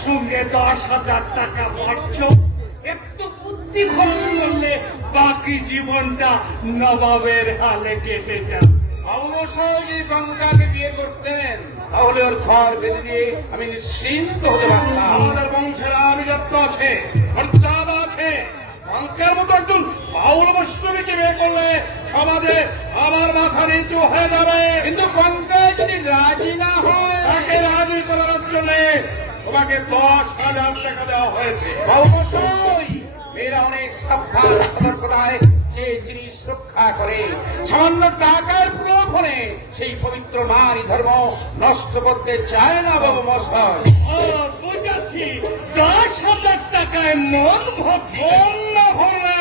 একসঙ্গে 10,000 টাকা খরচ, একটু বুদ্ধি খরচ করলে বাকি জীবনটা নবাবের হালে কেটে যাবে। অবশ্যই যদি গঙ্গাকে বিয়ে করতেন তাহলে ওর ঘর বেঁধে দিয়ে আমি নিশ্চিন্ত হতে পারতাম। আমাদের বংশের আভিজাত্য আছে, মর্যাদা আছে। কঙ্কার মতো একজন বাউল বৈষ্ণবীকে বিয়ে করলে সমাজে আমার মাথা নিচু হয়ে যাবে। কিন্তু গঙ্গা যদি রাজি না হয়, তাকে রাজি করার জন্য তোমাকে 10,000 টাকা দেওয়া হয়েছে। অবশ্যই মেয়েরা অনেক সাবধান সতর্কতায় যে জিনিস রক্ষা করে, সামান্য টাকার প্রলোভনে সেই পবিত্র নারী ধর্ম নষ্ট করতে চায় না বাবু মশাই। বুঝেছি, 10,000 টাকায় মন না ভরলে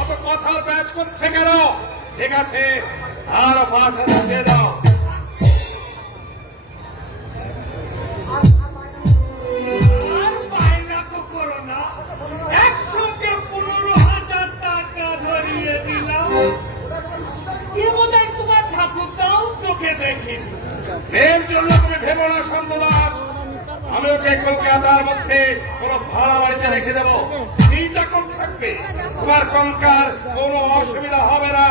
অত কথার ব্যাচ করছে কেন? ঠিক আছে, আর 5,000 দিয়ে দাও। আর বায়না তো করো না, একসঙ্গে 15,000 টাকা ধরিয়ে দিলাম। এ বোধহয় তোমার ঠাকুরটাও চোখে দেখিনি। এর জন্য তুমি ভেবো না সন্তদাস, আমি ওকে কলকাতার মধ্যে কোনো ভাড়া বাড়িতে রেখে দেবো, এই চাকর থাকবে, তোমার কঙ্কার কোনো অসুবিধা হবে না।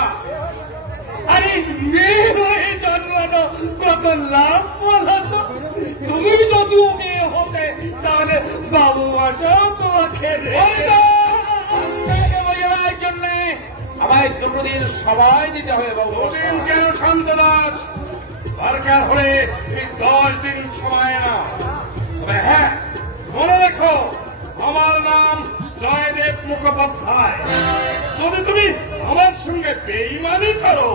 আরে মেয়ে হয়ে জন্মানো কত লাভ বলো তো? তুমি যদিও মেয়ে হতে তাহলে বাবু বাসাও তোমাকে জন্য আমায় 2 দিন সময় দিতে হবে বাবু মশাই। দুদিন কেন সন্তদাস, দরকার হলে তুমি 10 দিন সময় নাও। তবে হ্যাঁ, মনে রেখো আমার নাম জয়দেব মুখোপাধ্যায়। যদি তুমি আমার সঙ্গে বেইমানি করো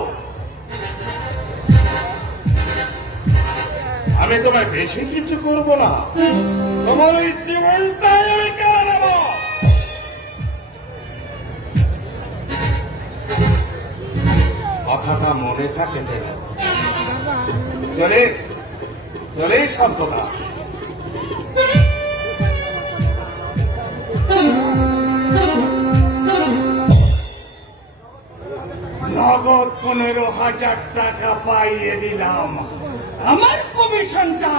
আমি তোমায় বেশি কিছু করবো না, তোমার ওই জীবনটাই আমি কেড়ে নেব। কথাটা মনে থাকে যেন। চলে চলে সভ্যতা। নগদ 15,000 টাকা পাইয়ে দিলাম, আমার কমিশনটা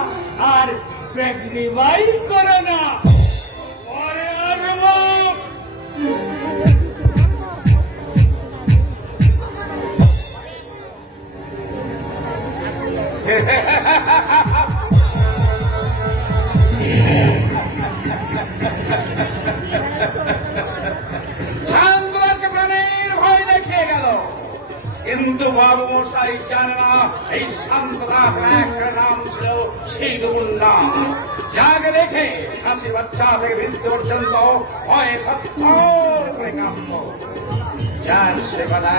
আর প্রেগনিবাই করে না। পরে আসবো। শান্তদাসকে প্রাণের ভয় দেখিয়ে গেল, কিন্তু বাবু মশাই জানে না এই শান্তদাসের একটা নাম ছিল সিদ্ধুগুন্ডা, যাকে দেখে হাসি বাচ্চা থেকে বৃদ্ধ পর্যন্ত ভয়ে থরথর করে কাঁপত। যার সে কথা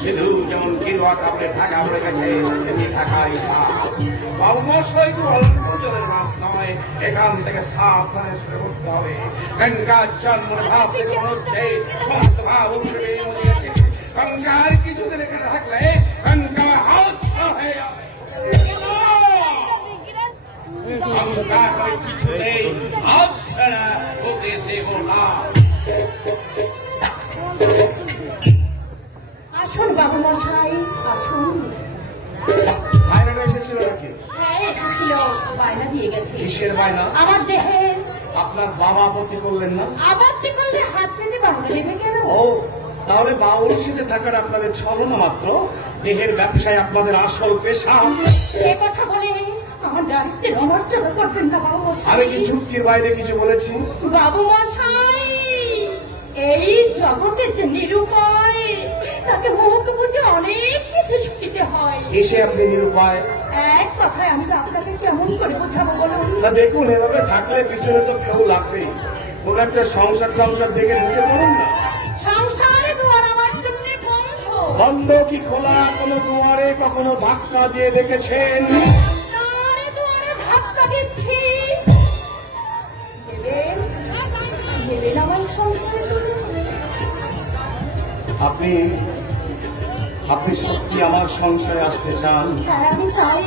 সিধু যেমন গিরুয়া কাপড়ে ঢাকা পড়ে গেছে, তেমনি ঢাকাই বাবু মশাই তো অল্প জলের মাছ নয়, এখান থেকে সাবধানে সরে করতে হবে। গঙ্গার জন্মের ভাব থেকে মনে হচ্ছে সমস্ত ভাব উঠে বেরিয়ে গেছে। গঙ্গার কিছুদিন এখানে থাকলে গঙ্গা হাতছা হয়ে যাবে। গঙ্গা কই কিছুতেই হাতছাড়া হতে দেব না। আসুন বাবু মশাই, আসুন। বায়নাটা এসেছিল নাকি? হ্যাঁ এসেছিল, বায়না দিয়ে গেছে। কিসের বায়না? আমার দেহে আপনার বাবা আপত্তি করলেন না? আবাত্তি করলে হাত পেতে বায়না নেবে কেন? ও, তাহলে বাউল সেজে থাকার আপনাদের ছলনা মাত্র, দেহের ব্যবসায় আপনাদের আসল পেশা। এ কথা বলে আমার দারিদ্রের অমর্যাদা করবেন না বাবু মশাই। আমি কি যুক্তির বাইরে কিছু বলেছি? বাবু মশাই, এই জগতে যে নিরুপায়, তাকে মুখ বুঝে অনেক কিছু শিখিতে হয়। এসে আপনি নিরুপায়? এক কথায় আমি তো আপনাকে কেমন করে বোঝাবো বলুন? না দেখুন, এভাবে থাকলে পিছনে তো কেউ লাগবেই। কোন একটা সংসার দেখে ঢুকে পড়ুন না। সংসারে দুয়ার আমার জন্য বন্ধ। বন্ধ কি খোলা কোনো দুয়ারে কখনো ধাক্কা দিয়ে দেখেছেন? দুয়ারে দুয়ারে ধাক্কা দিচ্ছি। দেবেন আমার সংসারে? আপনি সত্যি আমার সংসারে আসতে চান? হ্যাঁ আমি চাই,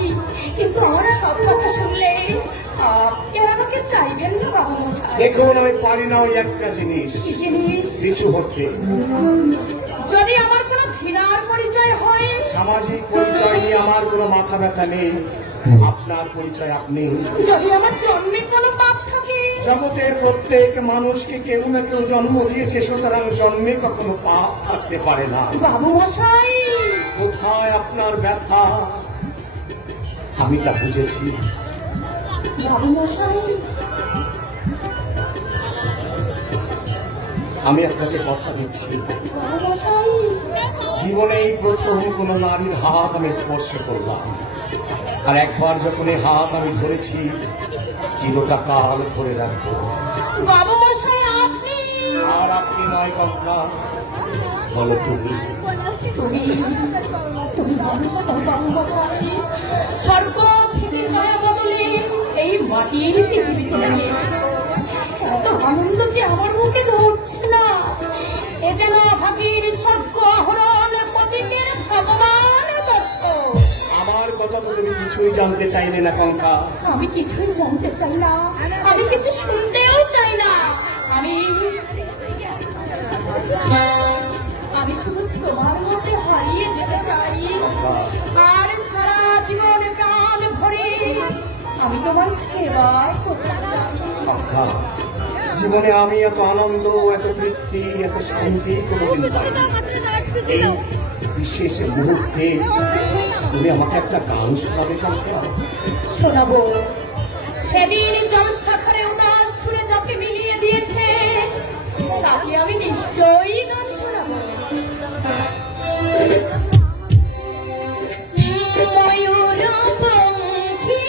কিন্তু আমার সব কথা শুনলে এর আমাকে চাইবেন না বাবু মশাই। দেখুন, আমি পারি না ওই একটা জিনিস, কি জিনিস? কিছু হতে। যদি আমার কোনো ঘৃণার পরিচয় হয়? সামাজিক পরিচয় নিয়ে আমার কোনো মাথা ব্যথা নেই। আপনার পরিচয় আপনি। যদি আমার জন্মে কোনো পাপ থাকে? জগতের প্রত্যেক মানুষকে কেউ না কেউ জন্ম দিয়েছে, সুতরাং জন্মে কখনো পাপ থাকতে পারে না। বাবু মশাই, কোথায় আপনার ব্যথা আমি তা বুঝেছি। বাবু মশাই, আমি আপনাকে কথা দিচ্ছি, বাবু মশাই, জীবনে এই প্রথম কোন নারীর হাত আমি স্পর্শ করলাম। আর একবার যখন এই হাত আমি ধরেছি, চিরটা কাল ধরে রাখবো। বাবু মশাই, আপনি আর আপনি নয় কঙ্কা, বলো তুমি। তুমি তুমি মানুষ নও বাবু মশাই, স্বর্গ থেকে মায়া বদলে এই মাটির পৃথিবীতে নেমে এত আনন্দ যে আমার মুখে ধরছে না। এ যেন ভাগীর স্বর্গ আহরণ পতিতের ভগবান দর্শন। আমার কথা তো তুমি কিছুই জানতে চাইলে না কঙ্কা। আমি কিছুই জানতে চাই না, আমি কিছু শুনতেও চাই না। আমি শুধু তোমার মধ্যে হারিয়ে যেতে চাই, আর সারা জীবন প্রাণ ভরে আমি তোমার সেবা করতে চাই। কঙ্কা, জীবনে আমি এত আনন্দ, এত তৃপ্তি, এত শান্তি কোনোদিন পাইনি। এই বিশেষ মুহূর্তে তুমি আমাকে একটা গান শোনাবে কঙ্কা? শোনাবো। সেদিন জলসাগরে উদাস সুরে যাকে মিলিয়ে দিয়েছে, তাকে আমি নিশ্চয়ই গান শোনাবো। ময়ূরপঙ্খী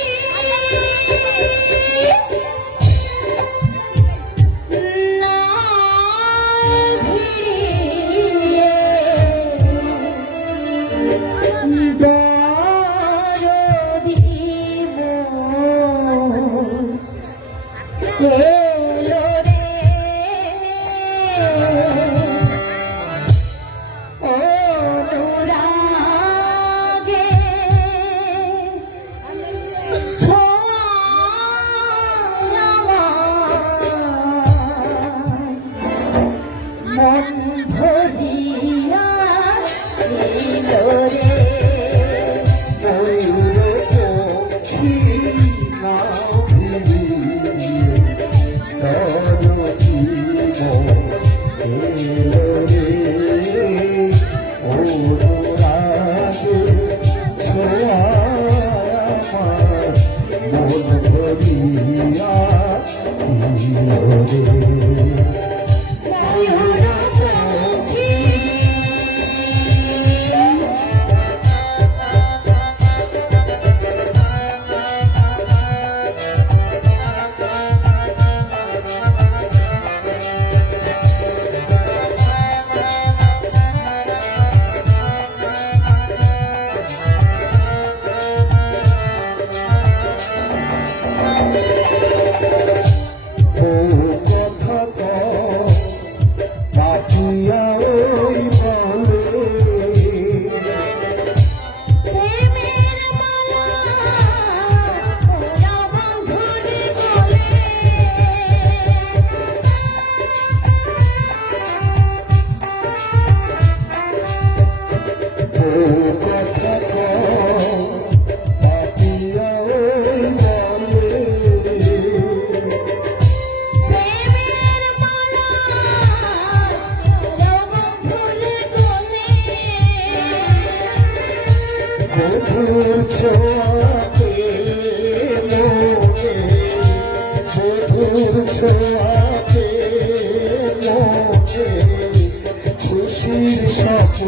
খুশির স্বপ্ন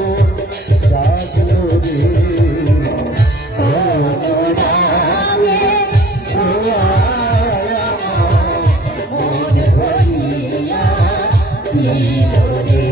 জাগলো রে, ছোঁয়ায় আমার মন ভরিয়া দিল রে।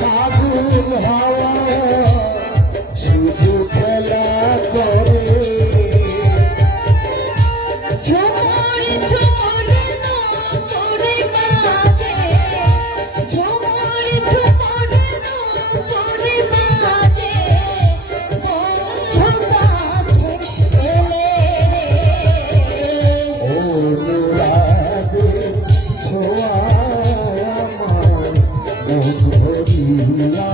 ফাগুন হাওয়া শুধু খেলা করে ঝুমুর ঝুমুর নূপুরে বাজে, ঝুমুর ঝুমুর নূপুরে বাজে, বন্ধু কাছে এলে রে। অনুরাগের ছোঁয়ায় আমার মন ভরিয়া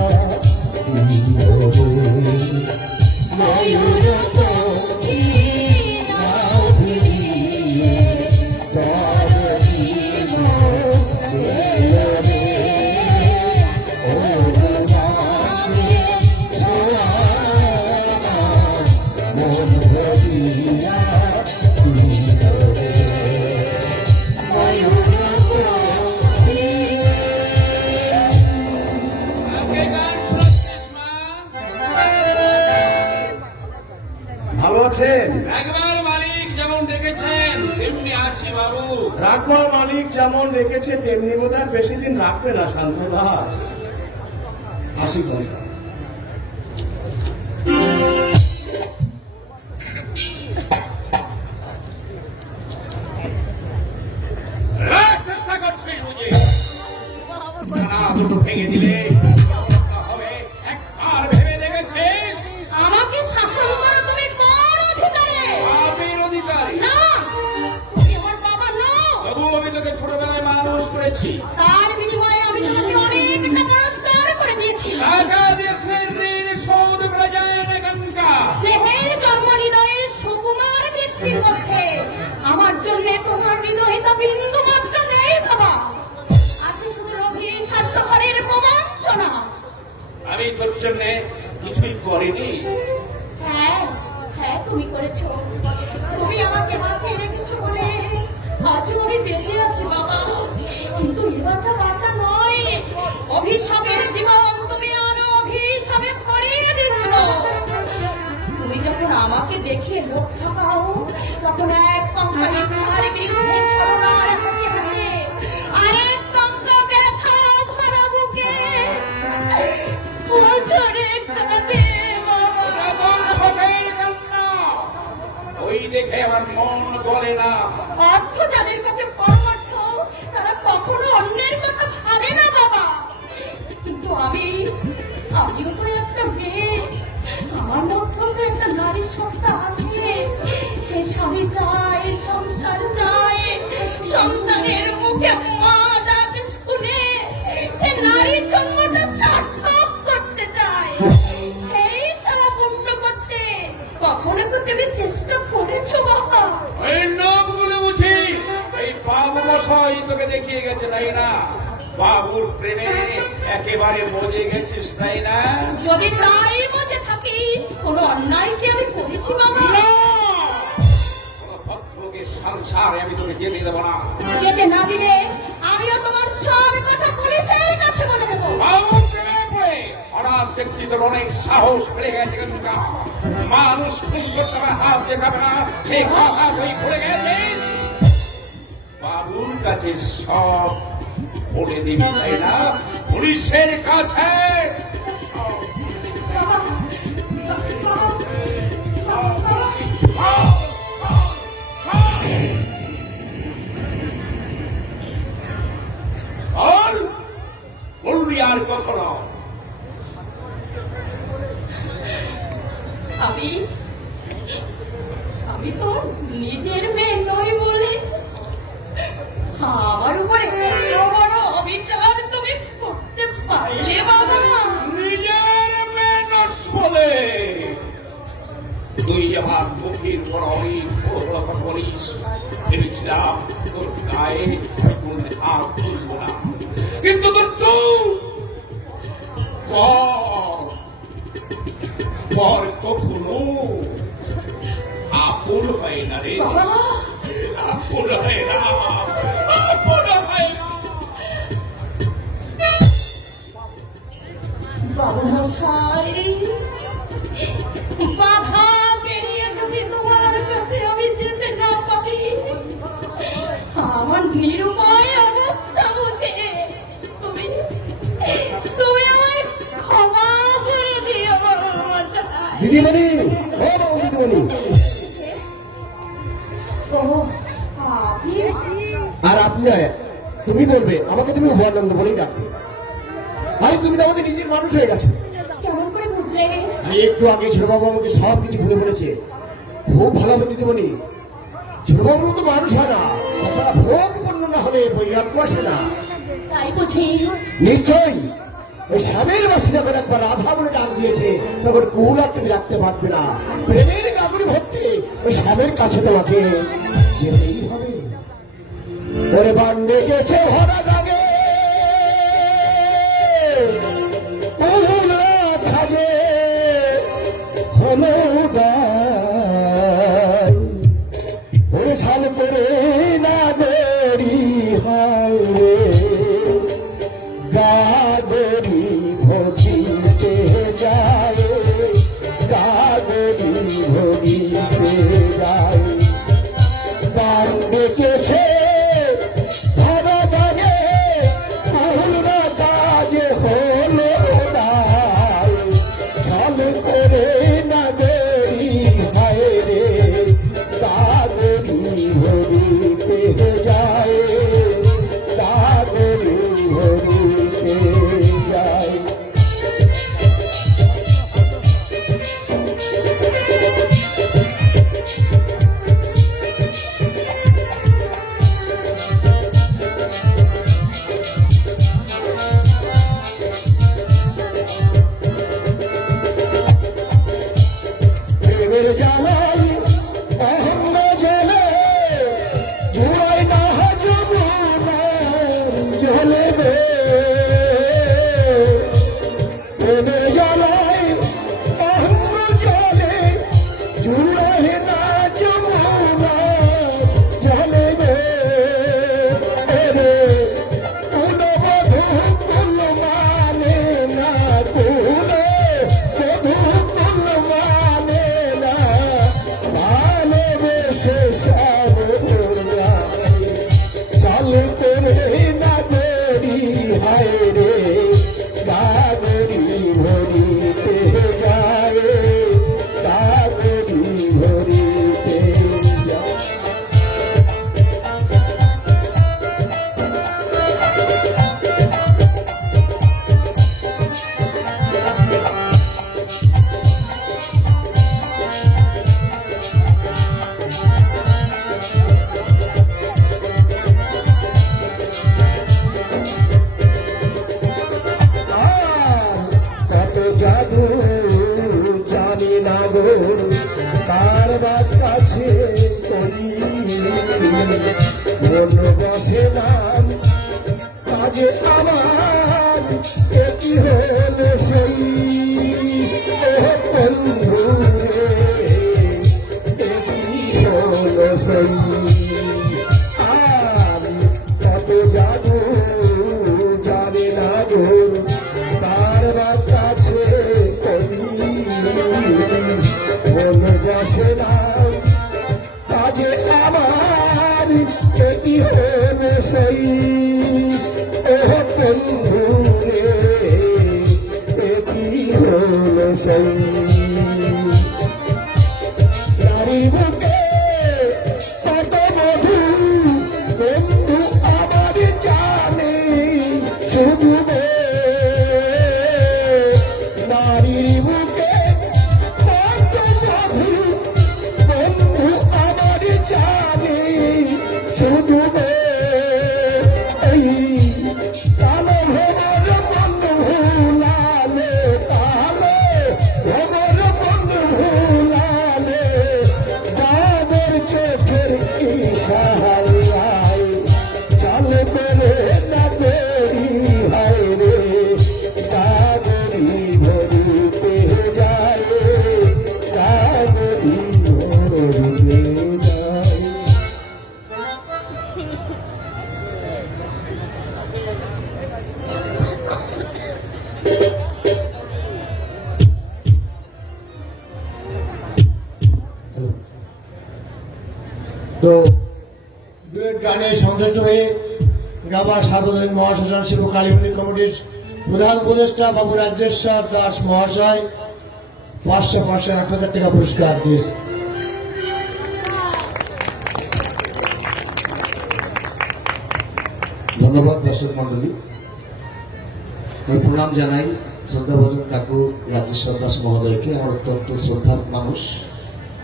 দিল রে। ময়ূর পক্ষী নাও ভিড়িয়ে তবে দিল দিল রে। অনুরাগের ছোঁয়ায় আমার মন ভরিয়া দিল রে। ময়ূর পক্ষী আগে গান শুনছিস মা? ভালো আছেন? একবার মালিক যেমন দেখেছেন তেমনি আছি বাবু। রাখবার মালিক যেমন রেখেছে তেমনি বোধহয় বেশি দিন রাখবে না শান্ত দাস। আসি কথা। চেষ্টা করছিস বুঝি? না দুটো ভেঙে দিলে অবস্থা হবে একবার ভেবে দেখেছিস? আমাকে শাসন করো তুমি কোন অধিকারে? পাপের অধিকারী। না, তুমি আমার বাবা নও। তবু আমি তোকে ছোটবেলায় মানুষ করেছি। তার বিনিময়ে আমি তোমাকে অনেক টাকা রোজগার করে দিয়েছি। টাকা দিয়ে ঋণ শোধ করা যায় না কানকা। স্নেহের জন্ম হৃদয়ের সুকুমার বৃত্তির মধ্যে আমার জন্য তোমার হৃদয়ে তা বিন্দু মাত্র নেই বাবা। আছে শুধু রোগী স্বার্থপরের প্রবঞ্চনা। আমি তোর জন্য কিছুই করিনি। হ্যাঁ হ্যাঁ, তুমি করেছো। তুমি আমাকে বাঁচিয়ে রেখেছো বলে আজও আমি বেঁচে আছি বাবা। কিন্তু এ বাঁচা বাঁচা নয়, অভিশাপের জীবন তুমি আরো অভিশাপে ভরিয়ে দিচ্ছ। তুমি যখন আমাকে দেখে রক্ষা পাও, তখন এক কঙ্কা ইচ্ছার বিরুদ্ধে ছলনার হাসি হাসে, আরেক কঙ্কা ব্যথা ভরা বুকে বছরে কাঁদে বাবা। তোর চোখের কান্না, ওই দেখে আমার মন গলে না। অর্থ যাদের কাছে পরমার্থ, তারা কখনো অন্যের কথা ভাবে না বাবা। কিন্তু আমিও তো একটা মেয়ে, আমার মধ্যেও তো একটা নারী সত্তা আছে। সে স্বামী চায়, সংসার চায়, সন্তানের মুখে মা ডাক শুনে সে নারীর জন্মটা সার্থক করতে চায়। সেই তারা পূর্ণ করতে কখনো তো তুমি চেষ্টা করেছো বাবা? ওই লোকগুলো বুঝি এই বাবু মশাই তোকে দেখিয়ে গেছে তাই না? বাবুর প্রেমে একেবারে মজে গেছিস তাই না? যদি তাই মধ্যে থাকি, কোনো অন্যায় কি আমি করেছি বাবা? ভদ্রলোকের সংসারে আমি তোকে যেতে দেবো না। যেতে না দিলে আমিও তোমার সব কথা পুলিশের কাছে বলে দেবো। বাবু প্রেমে পড়ে হঠাৎ দেখছি তোর অনেক সাহস বেড়ে গেছে কিন্তু মানুষ খুন করতে হবে, হাত দেখাবে না, সেই কথা তুই ভুলে গেছিস। বাবুর কাছে সব বলে দিবি তাই না? পুলিশের কাছে বাবা, বল, বলবি আর কখনো? আমি তো নিজের মেয়ে নই বলে আমার উপরে কত বড় অবিচার তুমি করতে পারলে বাবা। নিজের মেনস বলে তুই আমার মুখের পর অনেক বড় কথা বলিস। ভেবেছিলাম তোর গায়ে আমি কোন হাত তুলব না, কিন্তু তোর তো পর কখনো আপন হয় না রে, বাবা, আপন হয় না, আপন হয় না। বাবু মশাই, বাধা পেরিয়ে যদি তোমার কাছে আমি যেতে না পারি, আমার নিরুপায় অবস্থা বুঝে তুমি তুমি আমায় ক্ষমা করে দিও বাবু মশাই। দিদিমণি, ও বাবু দিদিমণি, ও আপনি? আর আপনি তুমি বলবে, আমাকে তুমি উভয়ানন্দ বলেই ডাকবে। আরে তুমি তো আমাদের নিজের মানুষ হয়ে গেছো। কেমন করে বুঝলে? আরে একটু আগে ছোটবাবু আমাকে সব কিছু খুলে বলেছে। খুব ভালো হবে দিদিমণি। ছোটবাবুর মতো মানুষ হয় না, তাছাড়া ভোগ পূর্ণ না হলে বৈরাগ্য আসে না। তাই বুঝি? নিশ্চয়ই ওই স্বামীর বাসী যখন একবার রাধা বলে ডাক দিয়েছে, তখন কুল আর তুমি রাখতে পারবে না। প্রেমের গাগুরি ভর্তি ওই স্বামীর কাছে তোমাকে যেতেই হবে। ওরে বান ডেকেছে ভরা গাগে, কুল রাধা যে হলো উদয়। ওরে সাল করে না দেরি হয় রে, গাগরি ভরিতে যায়, গাগরি ভরিতে যায়। গান ডেকেছে ধরা গাগে, কুলরা কাজে হলো দায়। ছল করে না দেরি হয় রে, গাগরি ভরিতে যায়, গাগরি ভরিতে যায়। প্রেমের জ্বালাই অহঙ্গ জ্বলে, জুড়াই না যমুনার জলে রে। প্রেমের জ্বালাই অহঙ্গ জ্বলে, জুড়াই না যমুনার জলে রে। এরে কুলবধূ কুল মানে না, কুলবধূ কুল মানে না, ভালোবেসে সাবধান। চাল করে না দেরি হয় রে, গাগরি ভরিতে যায়, গাগরি ভরিতে যায়। আর কত জাদু জানি না গো, তার বাদ কাছে কই মন বসে নাম কাজে আমার, একই হল সেই ও বন্ধু রে, একই হল সেই। আর কত জাদু জানি না গো, তার বাদ কাছে কই মন বসে নাম কাজে আমার, একই হল সেই ও বন্ধু রে, একই হল সেই। নারীর বুকে কত মধু, বন্ধু আমার জানে শুধু রে। নারীর বুকে কত মধু, বন্ধু আমার জানে শুধু রে। এই কালো ভোর মন ভুলালে, কালো ভোর সচেষ্ট হয়ে গাবা সার্বজনীন মহাশাসন শিব কালীমন্দির কমিটির প্রধান উপদেষ্টা বাবু রাজ্যেশ্বর দাস মহাশয় 500 টাকা পুরস্কার দিয়েছে। ধন্যবাদ দর্শক মন্ডলী। আমি প্রণাম জানাই শ্রদ্ধাভাজন কাকু রাজ্যেশ্বর দাস মহোদয়কে। আমার অত্যন্ত শ্রদ্ধার মানুষ,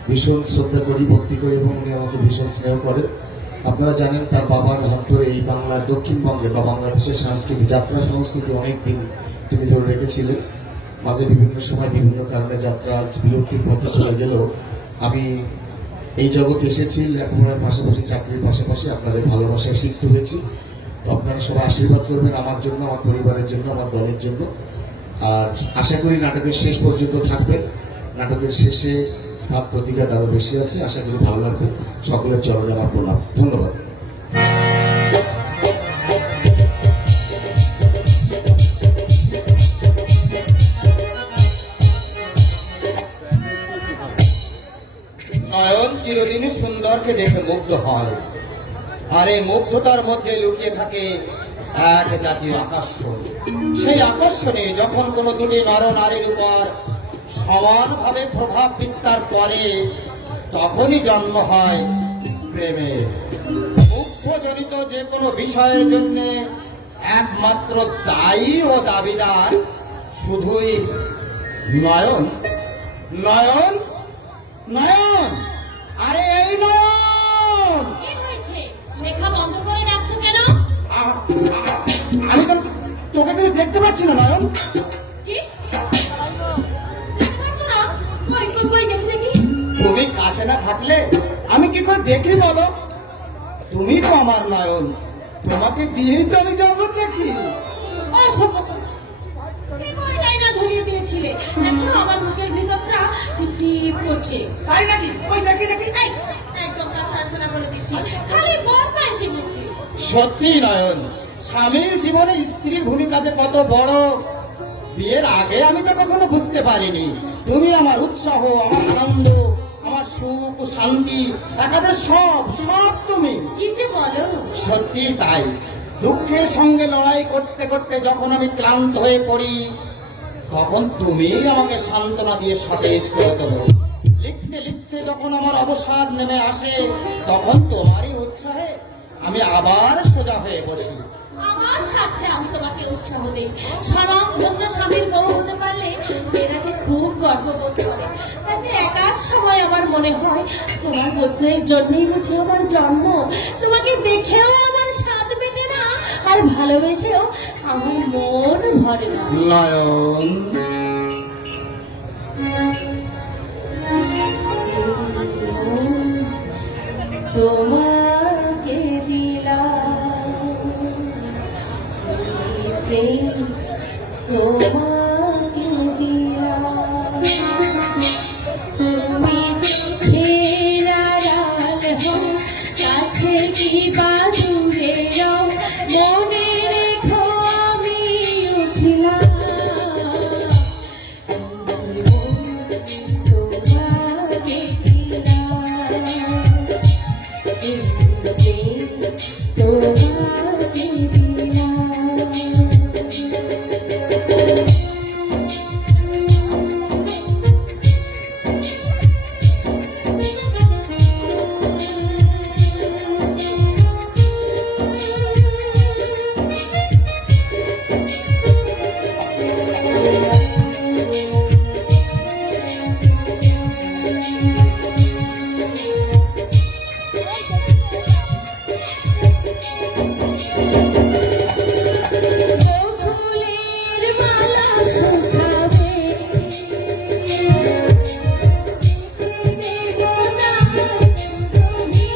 ভীষণ শ্রদ্ধা করি, ভক্তি করি এবং উনি আমাকে ভীষণ স্নেহ করেন। আপনারা জানেন তার বাবার হাত ধরে এই বাংলার দক্ষিণবঙ্গে বা বাংলাদেশের সংস্কৃতি, যাত্রা সংস্কৃতি অনেক দিন তিনি ধরে রেখেছিলেন। মাঝে বিভিন্ন সময় বিভিন্ন কারণে যাত্রা আজ বিরক্তির পথে চলে গেলেও আমি এই জগতে এসেছি লেখাপড়ার পাশাপাশি, চাকরির পাশাপাশি আপনাদের ভালোবাসায় শিখত হয়েছি। তো আপনারা সবাই আশীর্বাদ করবেন আমার জন্য, আমার পরিবারের জন্য, আমার দলের জন্য। আর আশা করি নাটকের শেষ পর্যন্ত থাকবেন। নাটকের শেষে ভাব প্রতিঘাত আরো বেশি আছে, আশা করি ভালো লাগবে। সকলের চরণে আমার প্রণাম, ধন্যবাদ। নয়ন চিরদিনই সুন্দরকে দেখে মুগ্ধ হয়, আর এই মুগ্ধতার মধ্যে লুকিয়ে থাকে এক জাতীয় আকর্ষণ। সেই আকর্ষণে যখন কোনো দুটি নর নারীর উপর সমানভাবে প্রভাব বিস্তার করে, তখনই জন্ম হয় প্রেমের। মুগ্ধজনিত যে কোনো বিষয়ের জন্য একমাত্র দায়ী ও দাবিদার শুধুই নয়ন। নয়ন, নয়ন, আরে এই নয়ন! কি হয়েছে? লেখা বন্ধ করে ডাকছো কেন? আমি তো তোকে কিন্তু দেখতে পাচ্ছি না নয়ন। কি দেখতে পাচ্ছ না? কই কই কই দেখি দেখি। তুমি কাছে না থাকলে আমি কি করে দেখি বলো? তুমি তো আমার নয়ন, তোমাকে দিয়েই তো আমি জগৎ দেখি। অসভ্য! তুমি কয়টাই না ধরিয়ে দিয়েছিলে, এখনো আমার বুকের ভিতরটা টিপ টিপ করছে। তাই নাকি? ওই দেখি দেখি। এই, একদম কাছে আসবে না বলে দিচ্ছি, খালি বল পাইছি মুখে। সত্যি নয়ন, স্বামীর জীবনে স্ত্রীর ভূমিকা যে কত বড়, বিয়ের আগে আমি তো কখনো বুঝতে পারিনি। তুমি আমার উৎসাহ, আমার আনন্দ, আমার সুখ শান্তি, একাদের সব সব তুমি। কি যে বলো! সত্যি তাই। দুঃখের সঙ্গে লড়াই করতে করতে যখন আমি ক্লান্ত হয়ে পড়ি, তখন তুমি আমাকে সান্ত্বনা দিয়ে সতেজ করে তোলো। লিখতে লিখতে যখন আমার অবসাদ নেমে আসে, তখন তোমারই উৎসাহে আমি আবার সোজা হয়ে বসি। আমার সাথে আমি তোমাকে উৎসাহ দিই। স্বনাম ধন্য স্বামীর বউ হতে পারলে মেয়েরা যে খুব গর্ববোধ করে। তাতে একাধ সময় আমার মনে হয় তোমার বদলের জন্যই বুঝি আমার জন্ম। তোমাকে দেখেও আমার স্বাদ মেটে না, আর ভালোবেসেও আমার মন ভরে না। নয়ন, তোমাকে দিলাম প্রেম, তোমাকে দিলাম। তুমি দেখে নারাল হও, কাছে কি বা দূরে রও, মনে রেখো আমিও ছিলাম। তোমাকে দিলাম, তোমাকে দিলাম। ফুলের মালা শুকাবে, দেব না সুরভি।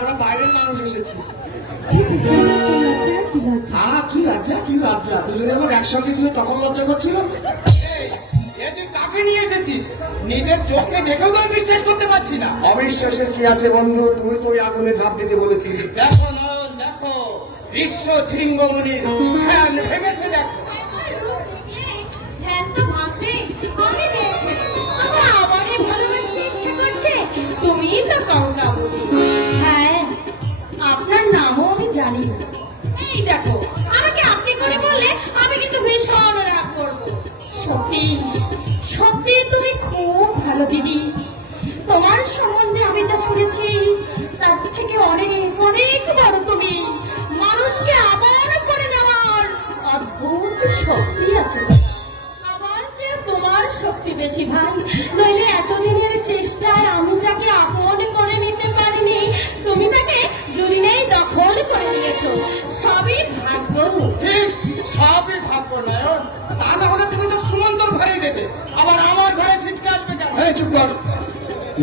আমরা বাইরের মানুষ এসেছি। ছি, ছি, ছি, কি লজ্জা, কি লজ্জা। কি লজ্জা দুজনে যখন একসঙ্গে ছিল তখন লজ্জা করছিল। এ তুই কাকে নিয়ে এসেছিস? নিজের চোখকে দেখেও তো আমি বিশ্বাস করতে পারছি না। অবিশ্বাসের কি আছে বন্ধু, তুই তো ওই আগুনে ঝাঁপ দিতে বলেছিলি। দেখো নয়ন, দেখো বিশ্ব শৃঙ্গমুনির ধ্যান ভেঙেছে, দেখো। ধ্যান তো ভাঙবেই, আমি দেখছি। আমার আবারই ভালোবাসতে ইচ্ছে করছে। তুমিই তো কঙ্কাবতী। হ্যাঁ, আপনার নামও আমি জানি না। এই দেখো, আমাকে আপনি করে বললে আমি কিন্তু ভীষণ রাগ করবো। সত্যি সত্যি তুমি খুব ভালো দিদি। তোমার সম্বন্ধে আমি যা শুনেছি তার থেকে অনেক অনেক বড় তুমি। মানুষকে আবার করে নেওয়ার অদ্ভুত শক্তি আছে। আমার চেয়ে তোমার শক্তি বেশি ভাই। নইলে এতদিনের চেষ্টায় আমি যাকে আপন করে নিতে পারিনি, তুমি তাকে দুদিনেই দখল করে নিয়েছো। সবই ভাগ্য। ঠিক, সবই ভাগ্য নয়ন। তা না হলে তুমি তো সুমন্তর ঘরেই যেতে, আবার আমার ঘরে ছিটকে আসবে কেন? হ্যাঁ চুপ কর।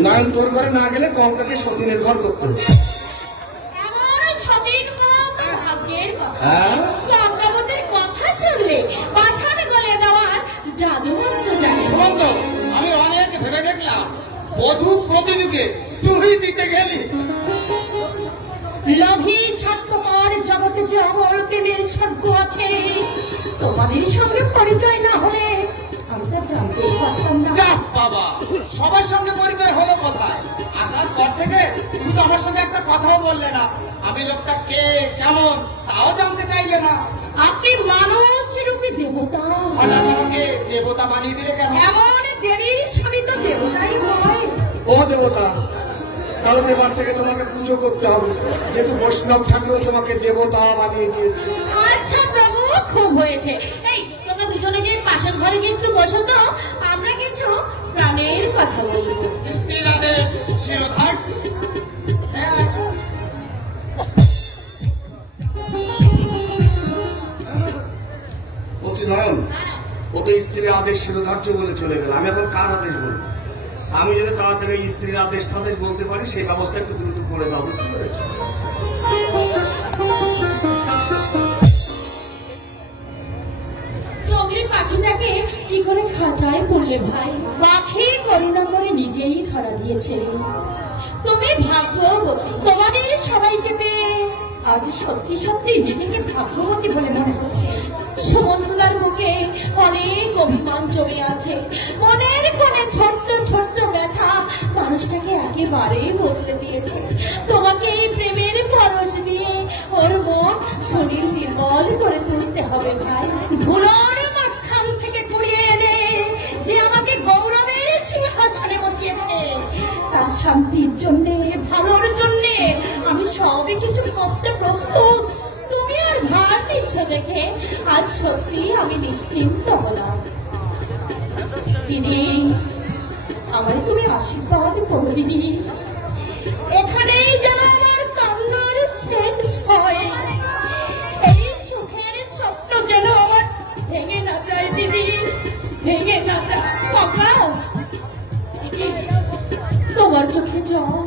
নয়ন তোর ঘরে না গেলে কঙ্কাকে সতীনের ঘর করতে হতো। এমন সতীন মুখ ভাগ্যের কথা। হ্যাঁ? কঙ্কাবতীর কথা শুনলে পাষাণ গলে দেওয়ার জাদু মন্ত্র জানে। সুমন্ত, আমি অনেক ভেবে দেখলাম বধূ প্রতিযোগে তুই জিতে গেলি। লোভী স্বার্থপর জগতে যে অমর প্রেমের স্বর্গ আছে, তোমাদের সঙ্গে পরিচয় না হলে আমি তা জানতেই পারতাম না। যা বাবা, সবার সঙ্গে পরিচয় হলো কোথায়? আসার পর থেকে তুমি তো আমার সঙ্গে একটা কথাও বললে না। আমি লোকটা কে, কেমন, তাও জানতে চাইলে না। আপনি মানুষ রূপী দেবতা। হঠাৎ আমাকে দেবতা বানিয়ে দিলে কেন? এমন দেবীর স্বামী তো দেবতাই হয়। ও দেবতা, তাহলে এবার থেকে তোমাকে পুজো করতে হবে, যেহেতু বৈষ্ণব ঠাকুর তোমাকে দেবতা বানিয়ে দিয়েছে। আচ্ছা প্রভু, খুব হয়েছে। এই তোমরা দুজনে গিয়ে পাশের ঘরে গিয়ে একটু বসো তো, আমরা কিছু প্রাণের কথা বলবো। স্ত্রীর আদেশ শিরোধার। বলছি নয়ন, ও তো স্ত্রীর আদেশ শিরোধার্য বলে চলে গেল, আমি এখন কার আদেশ বলবো? আমি যদি তাড়াতাড়ি স্ত্রীর আদেশ ফাদেশ বলতে পারি সেই ব্যবস্থা একটু দ্রুত করে দাও, বুঝতে পেরেছি? জঙ্গলি পাখিটাকে কি করে খাঁচায় পড়লে ভাই? পাখি করুণা করে নিজেই ধরা দিয়েছে। তুমি ভাগ্যবতী, তোমাদের সবাইকে পেয়ে আজ সত্যি সত্যি নিজেকে ভাগ্যবতী বলে মনে হচ্ছে। সমন্তলার মুখে অনেক অভিমান জমে আছে, মনের কোণে ছোট্ট ছোট্ট ব্যথা মানুষটাকে একেবারে বদলে দিয়েছে। তোমাকে এই প্রেমের পরশ দিয়ে ওর মন শরীর নির্মল করে তুলতে হবে ভাই। ধুলোর মাঝখান থেকে কুড়িয়ে এনে যে আমাকে গৌরবের সিংহাসনে বসিয়েছে, তার শান্তির জন্যে, ভালোর জন্যে আমি সবই কিছু করতে প্রস্তুত। তুমি আর ভার নিচ্ছ দেখে আজ সত্যি আমি নিশ্চিন্ত হলাম। দিদি, আমায় তুমি আশীর্বাদ করো দিদি। এখানেই যেন আমার কান্নার শেষ হয়। এই সুখের স্বপ্ন যেন আমার ভেঙে না যায় দিদি, ভেঙে না যায়। কাকা, তোমার চোখে জল,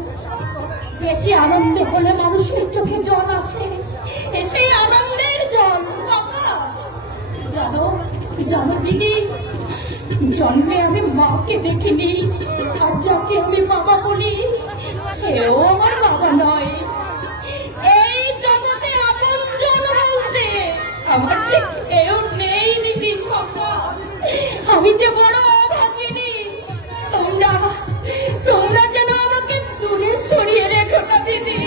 বেশি আনন্দ হলে মানুষের চোখে জল আসে, সেই আনন্দের জল। কাকা, জানো জানো দিদি, জন্মে আমি মাকে দেখিনি, আর যাকে আমি বাবা বলি সেও আমার বাবা নয়। এই জগতে আপনজন বলতে আমার যে কেউ নেই দিদি। কাকা, আমি যে বড় অভাগিনী। তোমরা তোমরা যেন আমাকে দূরে সরিয়ে রেখো না দিদি,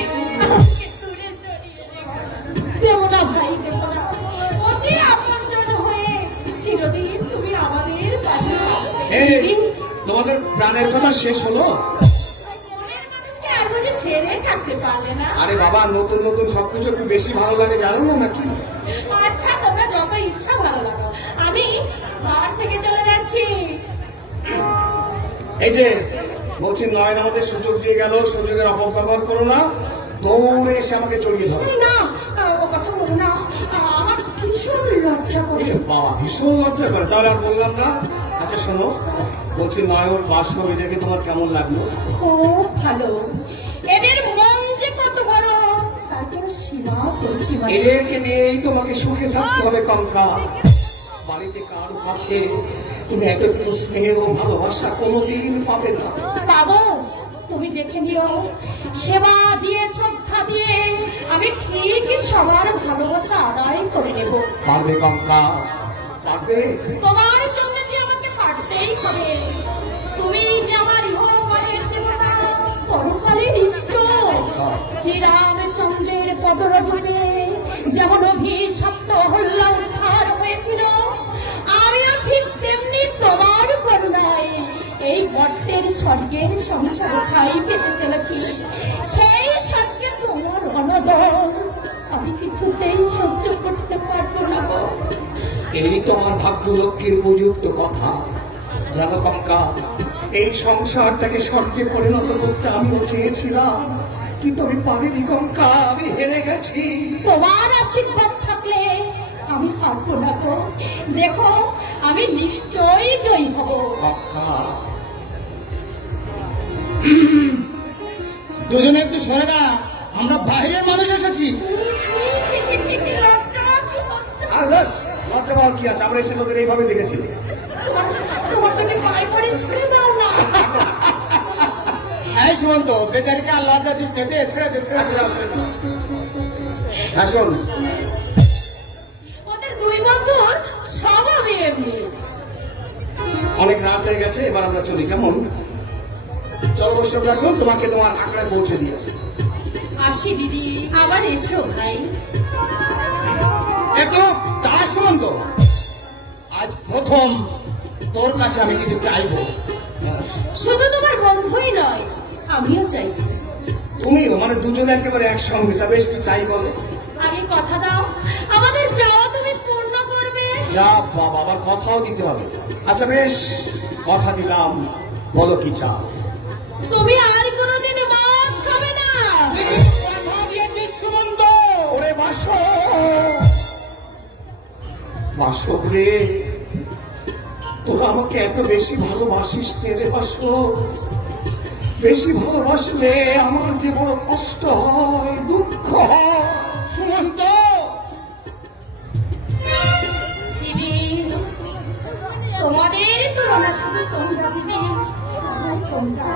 আমাকে দূরে সরিয়ে রেখো। দেও না ভাই, দেও না। অতি আপনজন হয়ে চিরদিন তুমি আমাদের পাশে থাকবে এই, দিদি। তোমাদের প্রাণের কথা শেষ হলো? মনের মানুষকে আর বুঝি ছেড়ে থাকতে পারলে না? আরে বাবা, নতুন নতুন সবকিছু একটু বেশি ভালো লাগে জানো না নাকি? আচ্ছা, তোমরা যত ইচ্ছা ভালো লাগাও, আমি ঘর থেকে চলে যাচ্ছি। এই যে বলছি, নয়ন আমাদের সুযোগ দিয়ে গেল, সুযোগের অপব্যবহার করো না, দৌড়ে এসে আমাকে জড়িয়ে ধরো। না, ও কথা বলো না, আমার ভীষণ লজ্জা করে। বাবা, ভীষণ লজ্জা করে, তাহলে আর বললাম না। আচ্ছা শোনো, বলছি নয়ন বাস্তব এদেরকে তোমার কেমন লাগলো? খুব ভালো। এদের মন যে কত ভালো মাটি। এদেরকে নিয়েই তোমাকে সুখে থাকতে হবে কঙ্কা। বাড়িতে কারো কাছে তুমি এতটুকু স্নেহ ও ভালোবাসা কোনোদিন পাবে না। পাবো, তুমি দেখে নিও। সেবা দিয়ে শ্রদ্ধা দিয়ে আমি ঠিকই সবার ভালোবাসা আদায় করে নেব। পারবে কঙ্কা, পারবে। তোমার জন্য যে আমাকে পারতেই হবে। তুমি যে আমার ইহকালের দেবতা, পরকালের ইষ্ট। শ্রীরামচন্দ্রের পদরজনে যেমন অভিশপ্ত হল্লা উদ্ধার হয়েছিল, আমিও ঠিক তেমনি তোমার করুণায় এই মর্তের স্বর্গের সংসার ঠাই পেতে চলেছি। সেই স্বর্গে তোমার অনদর আমি কিছুতেই সহ্য করতে পারবো না গো। এই তোমার ভাগ্য লক্ষ্মীর উপযুক্ত কথা। জানো কঙ্কা, এই সংসারটাকে স্বর্গে পরিণত করতে আমিও চেয়েছিলাম, কিন্তু আমি পারিনি কঙ্কা, আমি হেরে গেছি। তোমার আশীর্বাদ থাকলে আমি হারবো না গো। দেখো, আমি নিশ্চয়ই জয়ী হব। কঙ্কা, দুজনে একটু সরে না, আমরা বাইরের মানুষ এসেছি। লজ্জা, কি লজ্জা। আর লজ্জা পাওয়ার কি আছে? আমরা এসে তোদের এইভাবে দেখেছি। তোমার তুমি পায়ে পড়ে ছেড়ে দাও না। এই সুমন্ত, বেচারিকে আর লজ্জা দিস না, দে, ছেড়ে দে, ছেড়ে দে। আসুন, ওদের দুই বন্ধুর স্বভাবে এমনি। অনেক রাত হয়ে গেছে, এবার আমরা চলি, কেমন? চলো বসে রাখুন, তোমাকে তোমার আঁকড়ায় পৌঁছে দিয়ে আসি। আসি দিদি, আবার এসো ভাই। একটু দাঁড়া সুমন্ত, আজ প্রথম তোর কাছে আমি কিছু চাইবো। শুধু তোমার বন্ধুই নয়, আমিও চাইছি। তুমিও, মানে দুজনে একেবারে একসঙ্গে, তা বেশ কি চাই বলে? আগে কথা দাও, আমাদের যাওয়া তুমি পূর্ণ করবে। যা বাবা, আবার কথাও দিতে হবে। আচ্ছা বেশ, কথা দিলাম, বলো কি চাও? তুমি আর কোনোদিন মদ খাবে না। কথা দিয়েছিস সুমন্ত। ওরে বাসক রে, তোরা আমাকে এত বেশি ভালোবাসিস রে বাসক। বেশি ভালোবাসলে আমার যে বড় কষ্ট হয়, দুঃখ হয়। সুমন্ত, দিদি, তোমাদের তুলনা শুধু তোমরা দিদি, তোমরা।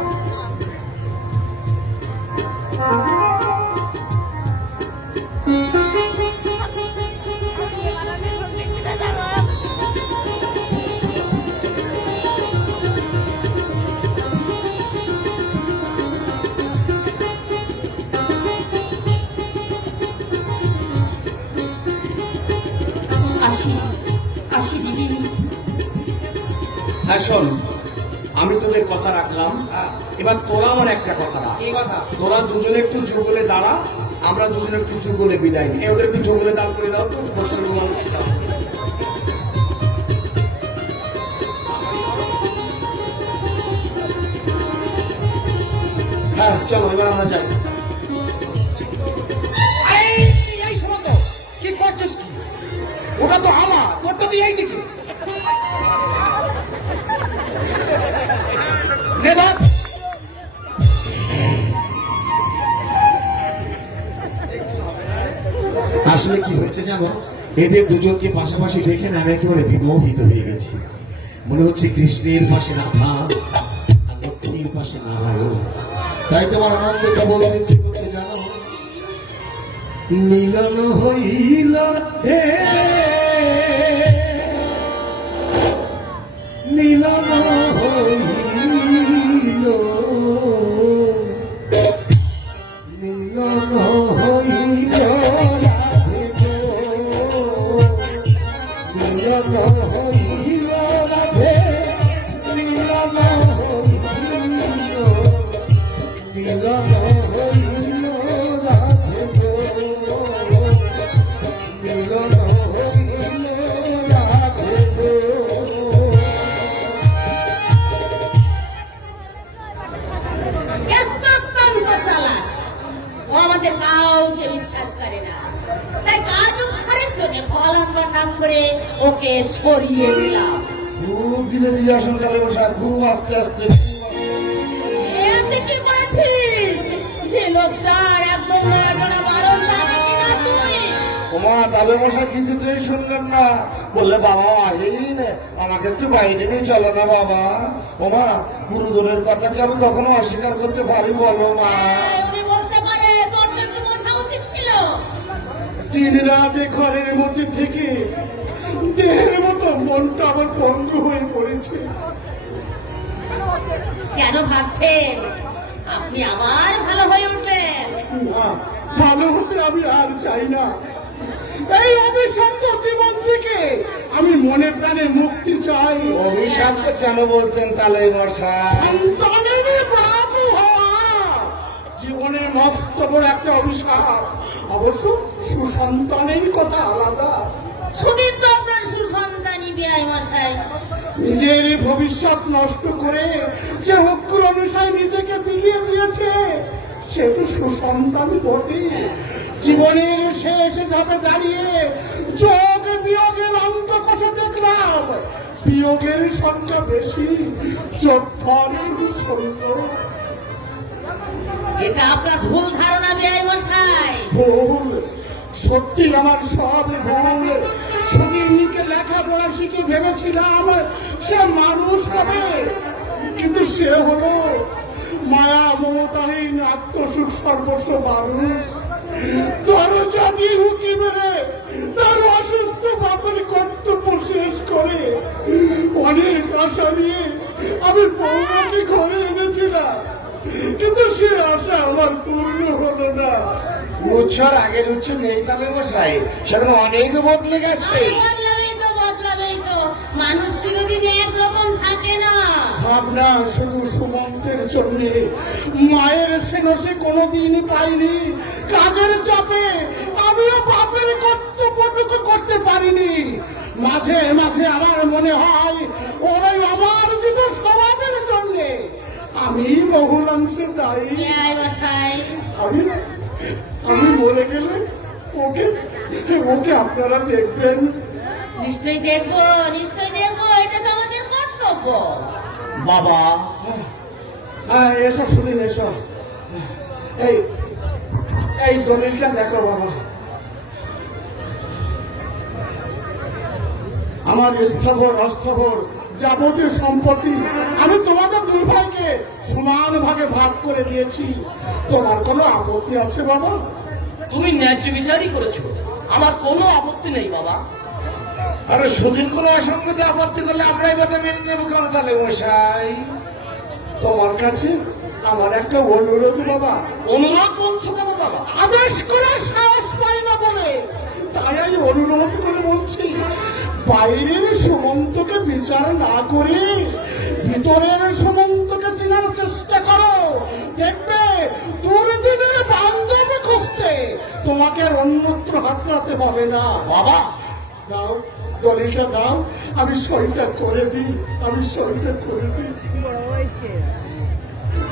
আসি, আসি দিদি। হ্যাঁ শোন, আমি তোদের কথা রাখলাম, এবার তোরা আমার একটা কথা রাখ। এই কথা। তোরা দুজনে একটু যুগলে দাঁড়া, আমরা দুজনে একটু যুগলে বিদায় নিই। ওদের একটু যুগলে দাঁড় করে দাও তো, বসে মানুষ। হ্যাঁ চলো, এবার আমরা যাই। এই সুমন্ত, কি করছিস কি? ওটা তো আমার, তোরটা তুই এই দিকে দে ধর। আসলে কি হয়েছে জানো, এদের দুজনকে পাশাপাশি দেখে না আমি একেবারে বিমোহিত হয়ে গেছি। মনে হচ্ছে কৃষ্ণের পাশে রাধা আর লক্ষ্মীর পাশে নারায়ণ। তাই তোমার আনন্দ কেবল ইচ্ছে করছে জানো, মিলন হইল রাধে, মিলন হইল, মিলন হইল রাধে গো, মিলন হইল রাধে, মিলন হইল, মিলন হইল রাধে গো, মিলন হইল রাধে গো। কেষ্ট অত্যন্ত চালাক। ও আমাদের কাউকে বিশ্বাস করে না। তাই কাজ উদ্ধারের জন্য ফলাম্বার নাম করে ওকে সরিয়ে দিলাম। খুব ধীরে ধীরে আসুন কালে বসা, খুব আস্তে আস্তে। এতে কি করেছিস? যে লোকটার একদম নড়াচড়া বারণ না তুই তাহলে মশাই কিছুতেই শুনলেন না, বললে বাবা আহিন আমাকে একটু বাইরে নিয়ে চলো না বাবা। ও মা, গুরুজনের কথা কি আমি কখনো অস্বীকার করতে পারি বলো মা? উনি বলতে পারে, তোর তো একটু বোঝা উচিত ছিল। দিন রাতে ঘরের মধ্যে থেকে দেহের মতো মনটা আমার বন্ধ হয়ে পড়েছে। কেন ভাবছেন আপনি আবার ভালো হয়ে উঠবেন? না, ভালো হতে আমি আর চাই না। এই অভিশপ্ত জীবন থেকে আমি মনে প্রাণে মুক্তি চাই। অভিশাপ কেন বলতেন তাহলে মশাই? সন্তানের বাবু হওয়া জীবনের মস্ত বড় একটা অভিশাপ। অবশ্য সুসন্তানের কথা আলাদা। ছুটির তো আপনার সুসন্তানই বিয়াই মশাই। নিজের ভবিষ্যৎ নষ্ট করে যে অক্ষর অনুসারে নিজেকে বিলিয়ে দিয়েছে সে তো সুসন্তান বটে। জীবনের শেষ ধাপে দাঁড়িয়ে যোগ বিয়োগের অঙ্ক কষে দেখলাম, বিয়োগের সংখ্যা বেশি, যোগফল শুধু শূন্য। এটা আপনার ভুল ধারণা বিয়াই মশাই। ভুল, সত্যি আমার সব ভুল। সুদীর্ণকে লেখাপড়া শিখে ভেবেছিলাম সে মানুষ হবে, কিন্তু সে হলো মায়া মমতাহীন আত্মসুখ সর্বস্ব মানুষ। দরজা দিয়ে হুকি মেরে তার অসুস্থ বাপের কর্তব্য শেষ করে অনেক আশা নিয়ে আমি বৌমাকে ঘরে এনেছিলাম, কিন্তু সে আশা আমার পূর্ণ হলো না। উৎসর আগের উৎস নেই তাহলে মশাই, সেখানে অনেক বদলে গেছে। বদলাবেই তো, মানুষ চিরদিন একরকম থাকে না। ভাবনা শুধু সুমন্তের জন্য, মায়ের স্নেহ সে কোনোদিন পাইনি। কাজের চাপে আমিও বাপের কর্তব্যটুকু করতে পারিনি। মাঝে মাঝে আমার মনে হয় ওরাই আমার যত স্বভাবের জন্য আমি বহুলাংশে দায়ী। বিয়াই মশাই, আমি মরে গেলে ওকে ওকে আপনারা দেখবেন। নিশ্চয়ই দেখবো, নিশ্চয়ই দেখবো, এটা তো আমাদের কর্তব্য। বাবা, এসো সুদিন এসো। এই এই দলিলটা দেখো বাবা। আমার স্থবর অস্থবর যাবতীয় সম্পত্তি আমি তোমাদের দুই ভাইকে সমান ভাগে ভাগ করে দিয়েছি। তোমার কোনো আপত্তি আছে বাবা? তুমি ন্যায্য বিচারই করেছো, আমার কোনো আপত্তি নেই বাবা। আরে সুদিন কোনো অসঙ্গতি আপত্তি করলে আমরাই বোধ মেনে নেবো কেন তাহলে মশাই? তোমার কাছে আমার একটা অনুরোধ বাবা। অনুরোধ বলছো কেন বাবা? আদেশ করে সাহস পাই না বলে তাই আমি অনুরোধ করে বলছি, বাইরের সুমন্তকে বিচার না করে ভিতরের সুমন্তকে চেনার চেষ্টা করো। দেখবে দুর্দিনের বান্ধব খুঁজতে তোমাকে আর অন্যত্র হাতড়াতে হবে না। বাবা দাও, দলিলটা দাও, আমি সইটা করে দিই, আমি সইটা করে দিই।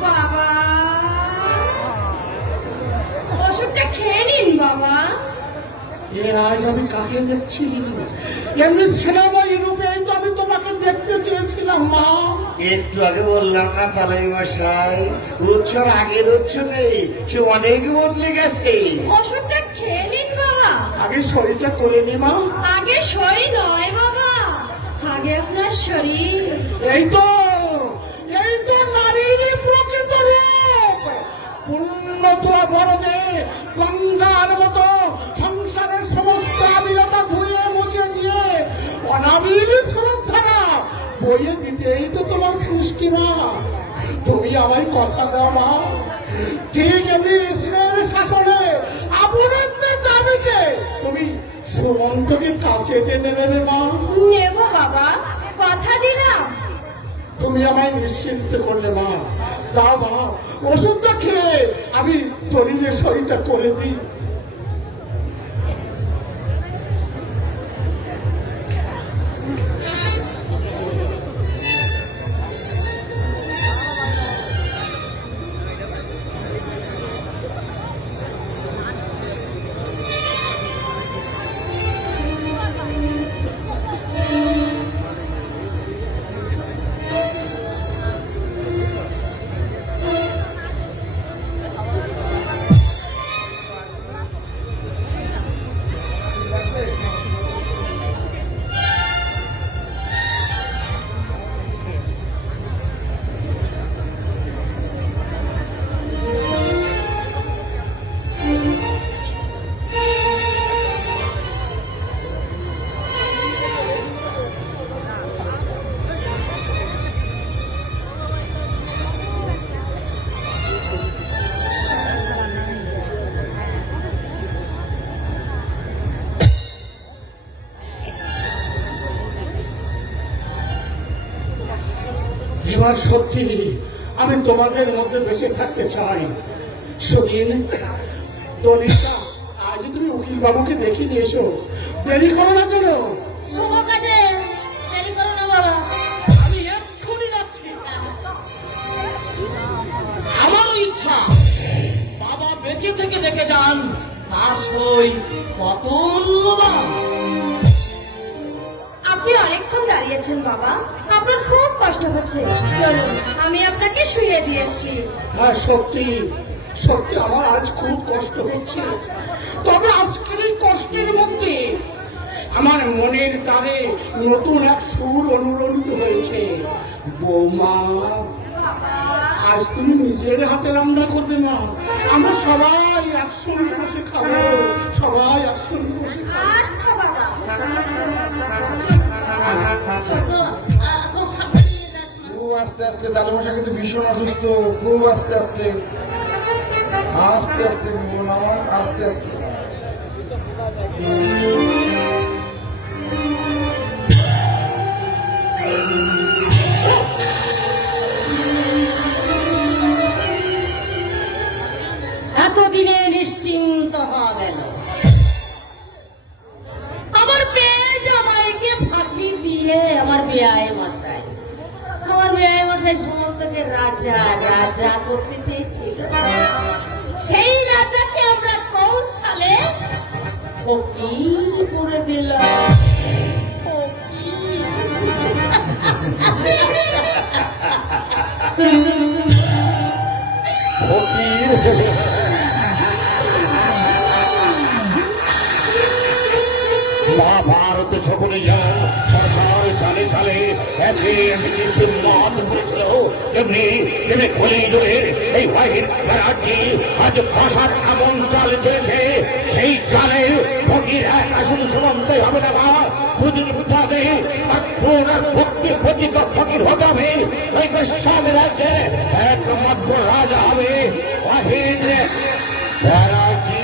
বাবা, ওষুধটা খেয়ে নিন বাবা। এ আজ আমি কাকে দেখছি? এমনি ছেলেমাই রূপে তো আমি তোমাকে দেখতে চেয়েছিলাম মা। একটু আগে বললাম না তাহলে মশাই, উৎসর আগের উৎস নেই, সে অনেক বদলে গেছে। ওষুধটা খেয়ে নিন বাবা। আগে সইটা করে নি মা। আগে সই নয় বাবা, আগে আপনার শরীর। এই তো নারীর প্রকৃত রূপ। পূর্ণত বড়দে গঙ্গার মতো সংসারের সমস্ত আবিলতা ধুয়ে মুছে দিয়ে অনাবিল শ্রদ্ধারা বইয়ে দিতেই তো তোমার সৃষ্টি মা। তুমি আমায় কথা দাও মা, ঠিক এমনি ঈশ্বরের শাসনে আবরণের দাবিতে তুমি সুমন্তকে কাছে টেনে নেবে মা। নেব বাবা, কথা দিলাম। তুমি আমায় নিশ্চিন্ত করলে মা। দাও মা, ওষুধটা খেয়ে আমি দলিলের সইটা করে দিই। এবার সত্যি আমি তোমাদের মধ্যে বেঁচে থাকতে চাই। সুদিন, দনিকা, আজ তুমি উকিল বাবুকে দেখে নিয়ে এসো, দেরি করো না যেন। শুভ কাজে দেরি করো না বাবা। আমি এক্ষুনি যাচ্ছি। আমার ইচ্ছা বাবা বেঁচে থেকে দেখে যান তার সই কত মূল্যবান। আপনি অনেকক্ষণ দাঁড়িয়েছেন বাবা, আপনার খুব কষ্ট হচ্ছে, চলুন আমি আপনাকে শুইয়ে দিয়েছি। হ্যাঁ, সত্যি সত্যি আমার আজ খুব কষ্ট হচ্ছে। তবে আজকের এই কষ্টের মধ্যে আমার মনের তারে নতুন এক সুর অনুরণিত হয়েছে। বৌমা, আজ তুমি নিজের হাতে রান্না করবে মা, আমরা সবাই একসঙ্গে বসে খাবো, সবাই একসঙ্গে বসে খাবো। আচ্ছা বাবা। খুব আস্তে আস্তে, দাদুমশাই কিন্তু ভীষণ অসুস্থ, খুব আস্তে আস্তে, আস্তে আস্তে বোন আমার, আস্তে আস্তে। এতদিনে নিশ্চিন্ত হওয়া গেল। আমার মেয়ে জামাইকে ফাঁকি দিয়ে আমার বেয়াই মশাই সুমন্তকে রাজা রাজা করতে চেয়েছিল। সেই রাজাকে আমরা কৌশলে ফকির করে দিলাম। মহাভারতে সকলে যেমন সরকার চালে চালে একে একে মত করেছিল, তেমনি তেমনি কলিযুগের এই বাহির রাজ্যে আজ ভাষার এমন চাল চলেছে, সেই চালে ফকির এক আসল সীমান্তে হবে না বা প্রতিদিন পাবে আর ভক্তি প্রতীক ফকির হতে হবে। এই স্বামী রাজ্যের একমাত্র রাজা হবে বাহির রাজ্যে।